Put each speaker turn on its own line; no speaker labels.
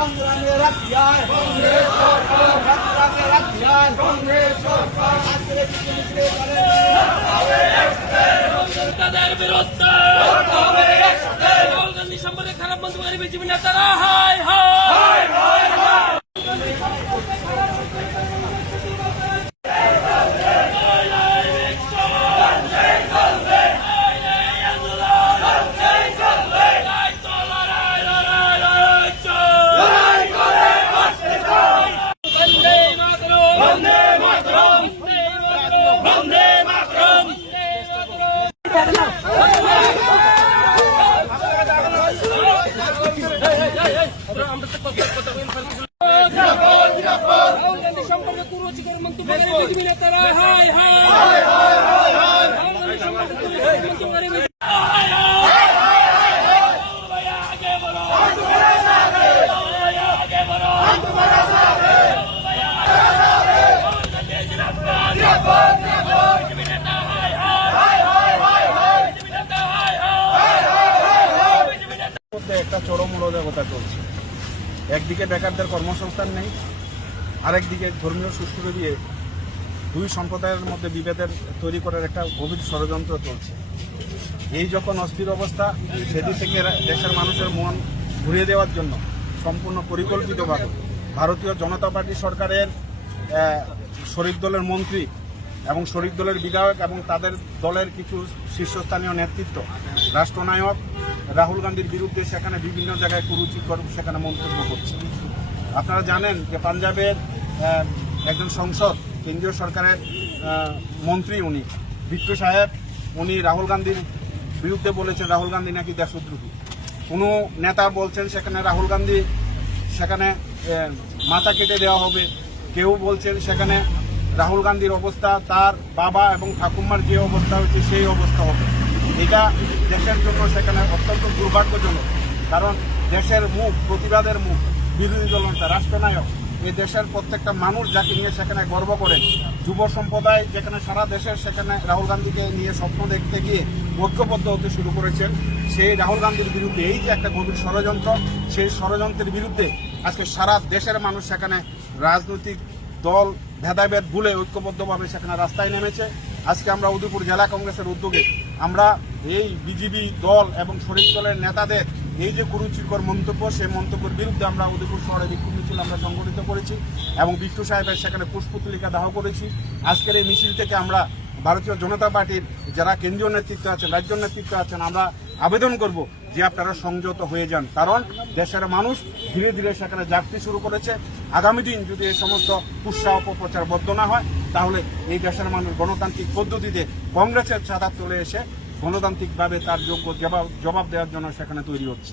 সংগ্রামে রাখিয়ার সংগ্রামে রাখিয়ার তাদের বিরুদ্ধে খারাপ বন্ধু করে বিজেপি নেতারা রাহুল গান্ধী সম্পর্কে কুরুচিকর মন্তব্য বিজেপি একটা চরম অরাজকতা চলছে একদিকে বেকারদের কর্মসংস্থান নেই আরেকদিকে ধর্মীয় সুষ্ঠু দিয়ে দুই সম্প্রদায়ের মধ্যে বিভেদের তৈরি করার একটা গভীর ষড়যন্ত্র চলছে এই যখন অস্থির অবস্থা সেদিক থেকে দেশের মানুষের মন ঘুরিয়ে দেওয়ার জন্য সম্পূর্ণ পরিকল্পিতভাবে ভারতীয় জনতা পার্টি সরকারের শরিক দলের মন্ত্রী এবং শরিক দলের বিধায়ক এবং তাদের দলের কিছু শীর্ষস্থানীয় নেতৃত্ব রাষ্ট্রনায়ক রাহুল গান্ধীর বিরুদ্ধে সেখানে বিভিন্ন জায়গায় কুরুচিকর সেখানে মন্তব্য করছে আপনারা জানেন যে পাঞ্জাবের একজন সংসদ কেন্দ্রীয় সরকারের মন্ত্রী উনি বিট্টু সাহেব উনি রাহুল গান্ধীর বিরুদ্ধে বলেছেন রাহুল গান্ধী নাকি দেশদ্রোহী কোনো নেতা বলছেন সেখানে রাহুল গান্ধী সেখানে মাথা কেটে দেওয়া হবে কেউ বলছেন সেখানে রাহুল গান্ধীর অবস্থা তার বাবা এবং ঠাকুমার যে অবস্থা হয়েছে সেই অবস্থা হবে এটা দেশের জন্য সেখানে অত্যন্ত দুর্ভাগ্যজনক কারণ দেশের মুখ প্রতিবাদের মুখ বিরোধী নেতা রাষ্ট্রনায়ক এই দেশের প্রত্যেকটা মানুষ যাকে নিয়ে সেখানে গর্ব করে যুব সম্প্রদায় যেখানে সারা দেশের সেখানে রাহুল গান্ধীকে নিয়ে স্বপ্ন দেখতে গিয়ে ঐক্যবদ্ধ হতে শুরু করেছেন সেই রাহুল গান্ধীর বিরুদ্ধে এই যে একটা গভীর ষড়যন্ত্র সেই ষড়যন্ত্রের বিরুদ্ধে আজকে সারা দেশের মানুষ সেখানে রাজনৈতিক দল ভেদাভেদ ভুলে ঐক্যবদ্ধভাবে সেখানে রাস্তায় নেমেছে আজকে আমরা উদয়পুর জেলা কংগ্রেসের উদ্যোগে আমরা এই বিজেপি দল এবং শরীর দলের নেতাদের এই যে কুরুচিকর মন্তব্য সেই মন্তব্যের বিরুদ্ধে আমরা উদয়পুর শহরে বিক্ষোভ মিছিল আমরা সংগঠিত করেছি এবং বিষ্ণু সাহেবের সেখানে পুষ্পতলিকা দাহ করেছি আজকের এই মিছিল থেকে আমরা ভারতীয় জনতা পার্টির যারা কেন্দ্রীয় নেতৃত্ব আছেন রাজ্য নেতৃত্ব আছেন আমরা আবেদন করব যে আপনারা সংযত হয়ে যান কারণ দেশের মানুষ ধীরে ধীরে সেখানে জাগতে শুরু করেছে আগামী দিন যদি এই সমস্ত উৎসাহ অপপ্রচার বদ্ধ না হয় তাহলে এই দেশের মানুষ গণতান্ত্রিক পদ্ধতিতে কংগ্রেসের চাঁদা তুলে এসে গণতান্ত্রিকভাবে তার যোগ্য জবাব জবাব দেওয়ার জন্য সেখানে তৈরি হচ্ছে